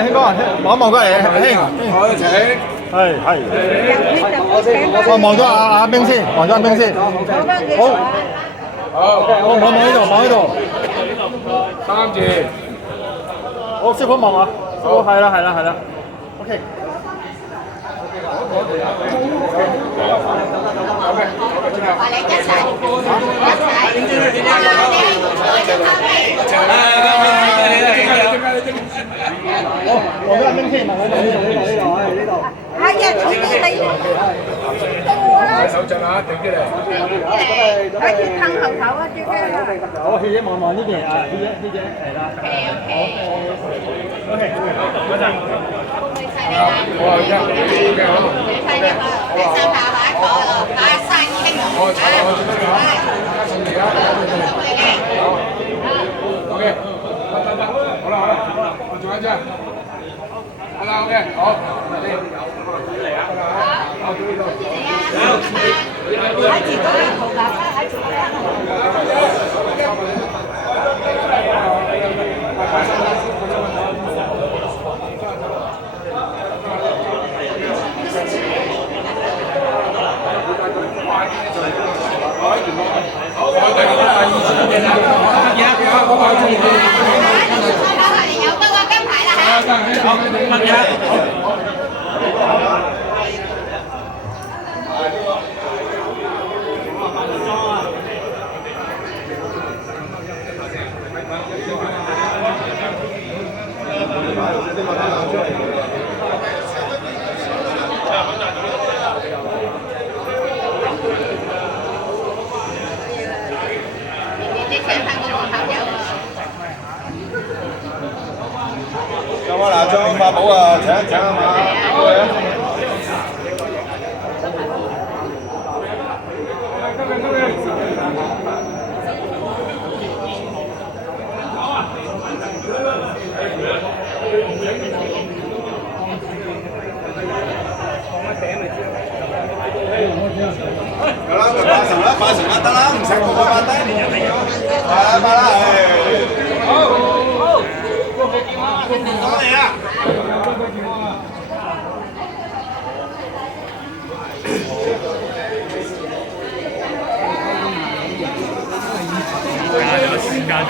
興哥，望過嚟，興。好，請。係。我望咗阿冰先，望咗阿冰先。好。好。我望呢度，望呢度。三字。好，師傅望啊。好，係啦。OK。我哋一齊，我俾阿冰先，呢度。係啊，佢哋係多啦。手震啊，頂啲嚟。可以撐後頭啊，啲嘅。好，氣姐望呢邊啊，氣姐係啦。OK，嗰陣。好啊，一，嘅好。第三下擺坐咯，打三傾啊。我坐，加順利啊。OK，得，好啦，我做一張。好啦，OK，好。喺自己嘅圖架，喺自己有得個金牌啦嚇！有冇嗱張法寶啊？請一請啊嘛！有啦，咪八成啦，得啦，唔使過個八低。係啦，好，講嚟啦。加咗。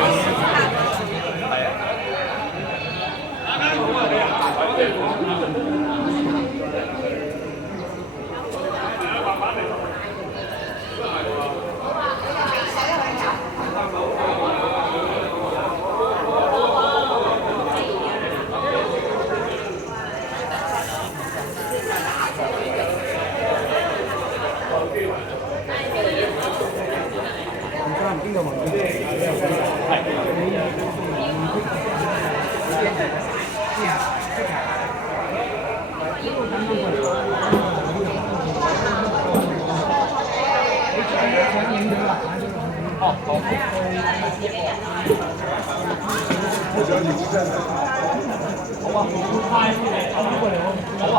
好啊，好快，好過嚟喎，有個好